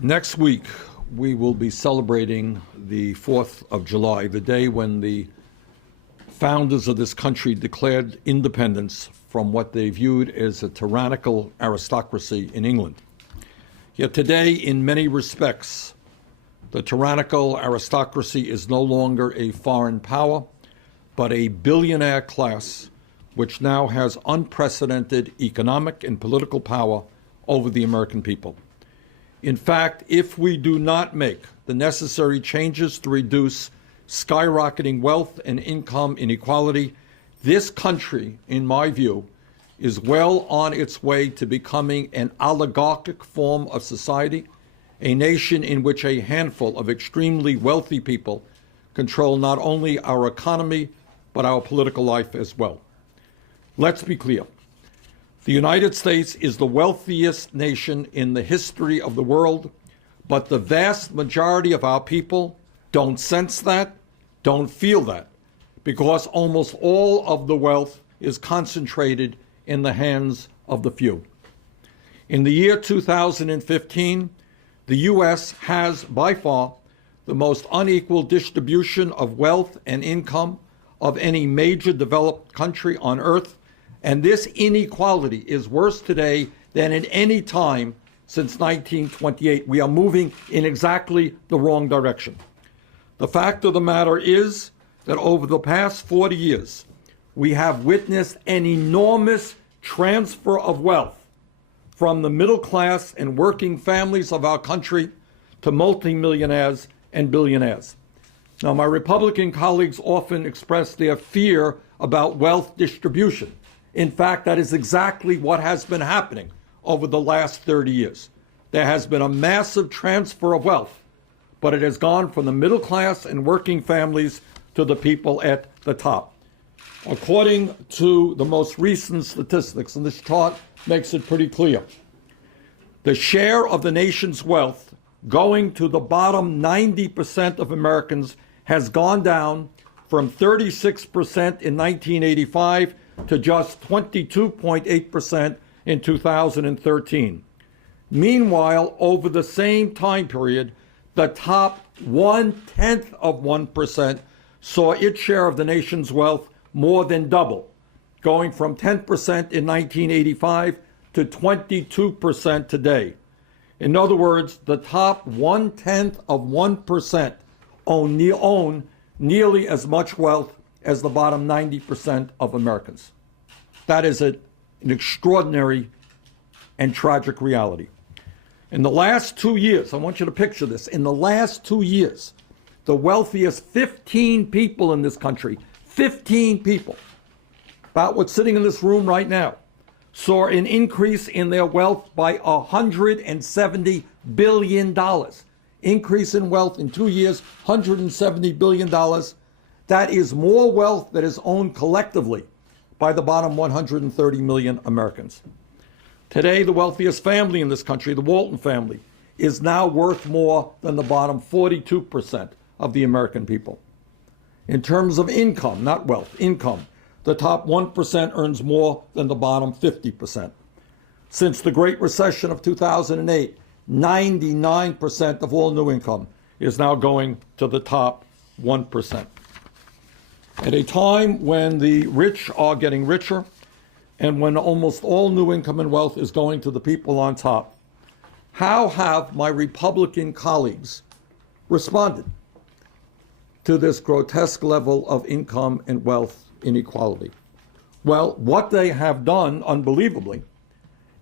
Next week, we will be celebrating the 4th of July, the day when the founders of this country declared independence from what they viewed as a tyrannical aristocracy in England. Yet today, in many respects, the tyrannical aristocracy is no longer a foreign power, but a billionaire class which now has unprecedented economic and political power over the American people. In fact, if we do not make the necessary changes to reduce skyrocketing wealth and income inequality, this country, in my view, is well on its way to becoming an oligarchic form of society, a nation in which a handful of extremely wealthy people control not only our economy, but our political life as well. Let's be clear. The United States is the wealthiest nation in the history of the world, but the vast majority of our people don't sense that, don't feel that, because almost all of the wealth is concentrated in the hands of the few. In the year 2015, the U.S. has by far the most unequal distribution of wealth and income of any major developed country on earth. And this inequality is worse today than at any time since 1928. We are moving in exactly the wrong direction. The fact of the matter is that over the past 40 years, we have witnessed an enormous transfer of wealth from the middle class and working families of our country to multimillionaires and billionaires. Now, my Republican colleagues often express their fear about wealth distribution. In fact, that is exactly what has been happening over the last 30 years. There has been a massive transfer of wealth, but it has gone from the middle class and working families to the people at the top. According to the most recent statistics, and this chart makes it pretty clear, the share of the nation's wealth going to the bottom 90% of Americans has gone down from 36% in 1985 to just 22.8% in 2013. Meanwhile, over the same time period, the top 0.1% saw its share of the nation's wealth more than double, going from 10% in 1985 to 22% today. In other words, the top 0.1% own nearly as much wealth as the bottom 90% of Americans. That is an extraordinary and tragic reality. In the last 2 years, I want you to picture this, in the last 2 years, the wealthiest 15 people in this country, 15 people, about what's sitting in this room right now, saw an increase in their wealth by $170 billion. Increase in wealth in 2 years, $170 billion. That is more wealth that is owned collectively by the bottom 130 million Americans. Today, the wealthiest family in this country, the Walton family, is now worth more than the bottom 42% of the American people. In terms of income, not wealth, income, the top 1% earns more than the bottom 50%. Since the Great Recession of 2008, 99% of all new income is now going to the top 1%. At a time when the rich are getting richer and when almost all new income and wealth is going to the people on top, how have my Republican colleagues responded to this grotesque level of income and wealth inequality? Well, what they have done, unbelievably,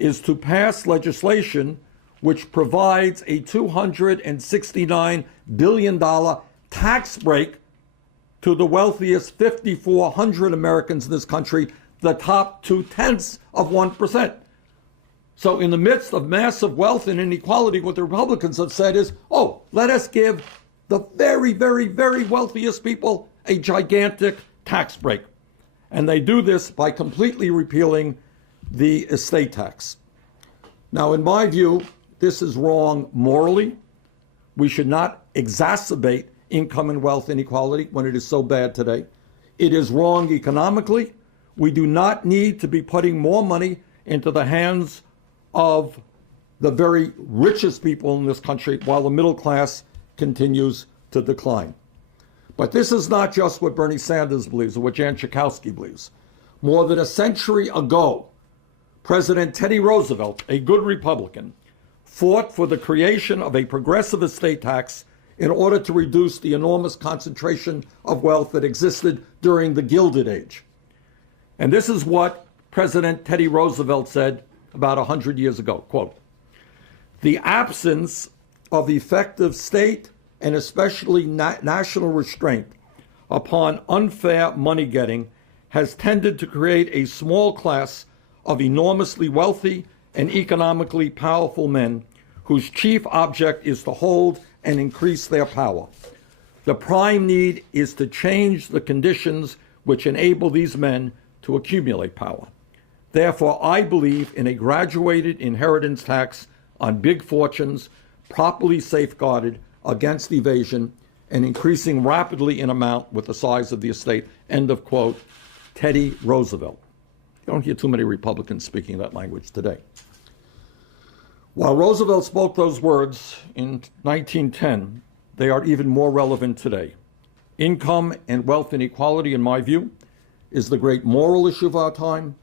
is to pass legislation which provides a $269 billion tax break to the wealthiest 5,400 Americans in this country, the top 0.2%. So in the midst of massive wealth and inequality, what the Republicans have said is, oh, let us give the very, very, very wealthiest people a gigantic tax break. And they do this by completely repealing the estate tax. Now, in my view, this is wrong morally. We should not exacerbate income and wealth inequality when it is so bad today. It is wrong economically. We do not need to be putting more money into the hands of the very richest people in this country, while the middle class continues to decline. But this is not just what Bernie Sanders believes or what Jan Schakowsky believes. More than a century ago, President Teddy Roosevelt, a good Republican, fought for the creation of a progressive estate tax in order to reduce the enormous concentration of wealth that existed during the Gilded Age. And this is what President Teddy Roosevelt said about 100 years ago, quote, "The absence of effective state and especially national restraint upon unfair money getting has tended to create a small class of enormously wealthy and economically powerful men whose chief object is to hold and increase their power. The prime need is to change the conditions which enable these men to accumulate power. Therefore, I believe in a graduated inheritance tax on big fortunes, properly safeguarded against evasion and increasing rapidly in amount with the size of the estate." End of quote. Teddy Roosevelt. You don't hear too many Republicans speaking that language today. While Roosevelt spoke those words in 1910, they are even more relevant today. Income and wealth inequality, in my view, is the great moral issue of our time.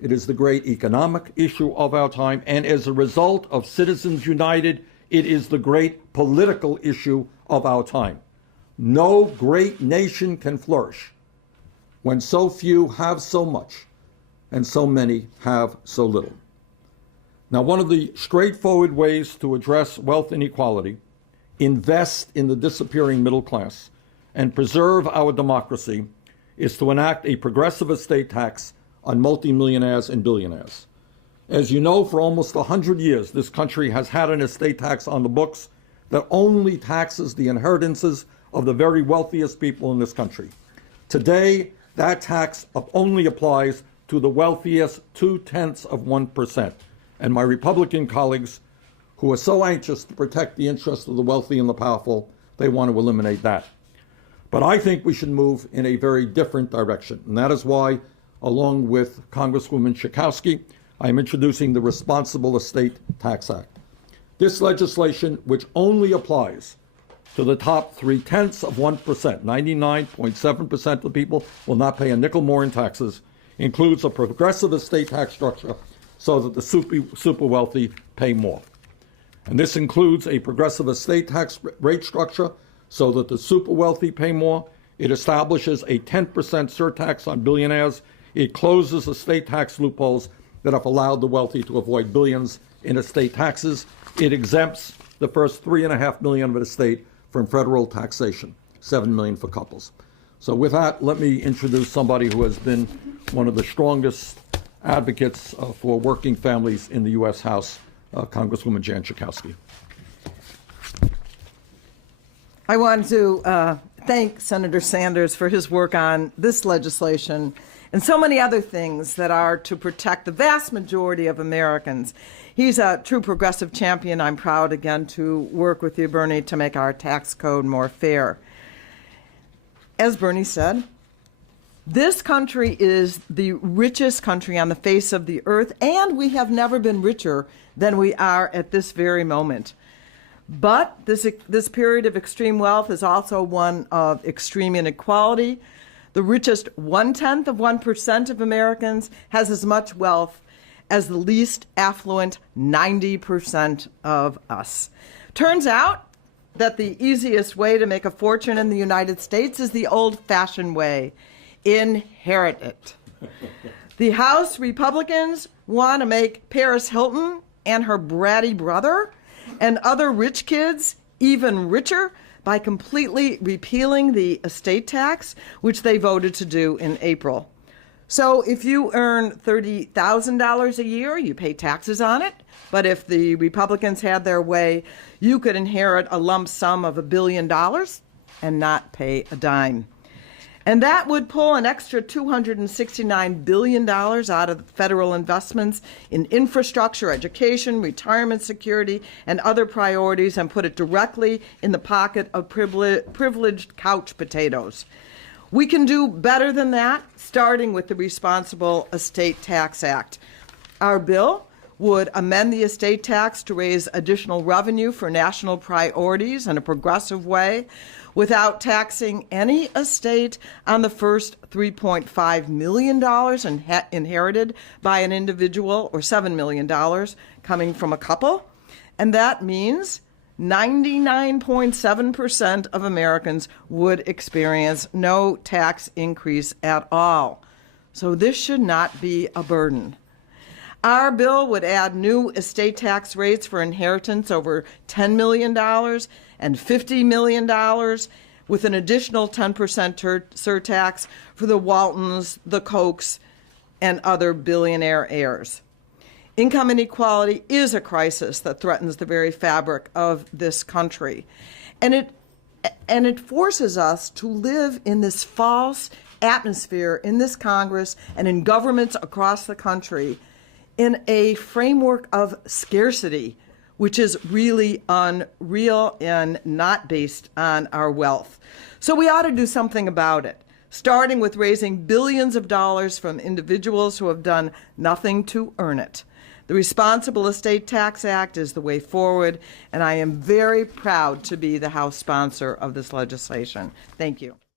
It is the great economic issue of our time. And as a result of Citizens United, it is the great political issue of our time. No great nation can flourish when so few have so much and so many have so little. Now, one of the straightforward ways to address wealth inequality, invest in the disappearing middle class, and preserve our democracy is to enact a progressive estate tax on multimillionaires and billionaires. As you know, for almost 100 years, this country has had an estate tax on the books that only taxes the inheritances of the very wealthiest people in this country. Today, that tax only applies to the wealthiest 0.2%. And my Republican colleagues, who are so anxious to protect the interests of the wealthy and the powerful, they want to eliminate that. But I think we should move in a very different direction. And that is why, along with Congresswoman Schakowsky, I am introducing the Responsible Estate Tax Act. This legislation, which only applies to the top 0.3%, 99.7% of people will not pay a nickel more in taxes, includes a progressive estate tax structure so that the super wealthy pay more. And this includes a progressive estate tax rate structure so that the super wealthy pay more. It establishes a 10% surtax on billionaires. It closes estate tax loopholes that have allowed the wealthy to avoid billions in estate taxes. It exempts the first $3.5 million of an estate from federal taxation, $7 million for couples. So with that, let me introduce somebody who has been one of the strongest advocates for working families in the U.S. House, Congresswoman Jan Schakowsky. I want to thank Senator Sanders for his work on this legislation and so many other things that are to protect the vast majority of Americans. He's a true progressive champion. I'm proud again to work with you, Bernie, to make our tax code more fair. As Bernie said, this country is the richest country on the face of the earth, and we have never been richer than we are at this very moment. But this period of extreme wealth is also one of extreme inequality. The richest 0.1% of Americans has as much wealth as the least affluent 90% of us. Turns out that the easiest way to make a fortune in the United States is the old-fashioned way: inherit it. The House Republicans want to make Paris Hilton and her bratty brother and other rich kids even richer by completely repealing the estate tax, which they voted to do in April. So if you earn $30,000 a year, you pay taxes on it. But if the Republicans had their way, you could inherit a lump sum of $1 billion and not pay a dime. And that would pull an extra $269 billion out of federal investments in infrastructure, education, retirement security, and other priorities and put it directly in the pocket of privileged couch potatoes. We can do better than that, starting with the Responsible Estate Tax Act. Our bill would amend the estate tax to raise additional revenue for national priorities in a progressive way without taxing any estate on the first $3.5 million inherited by an individual, or $7 million coming from a couple. And that means 99.7% of Americans would experience no tax increase at all. So this should not be a burden. Our bill would add new estate tax rates for inheritance over $10 million and $50 million, with an additional 10% surtax for the Waltons, the Kochs, and other billionaire heirs. Income inequality is a crisis that threatens the very fabric of this country. And it forces us to live in this false atmosphere in this Congress and in governments across the country in a framework of scarcity, which is really unreal and not based on our wealth. So we ought to do something about it, starting with raising billions of dollars from individuals who have done nothing to earn it. The Responsible Estate Tax Act is the way forward, and I am very proud to be the House sponsor of this legislation. Thank you.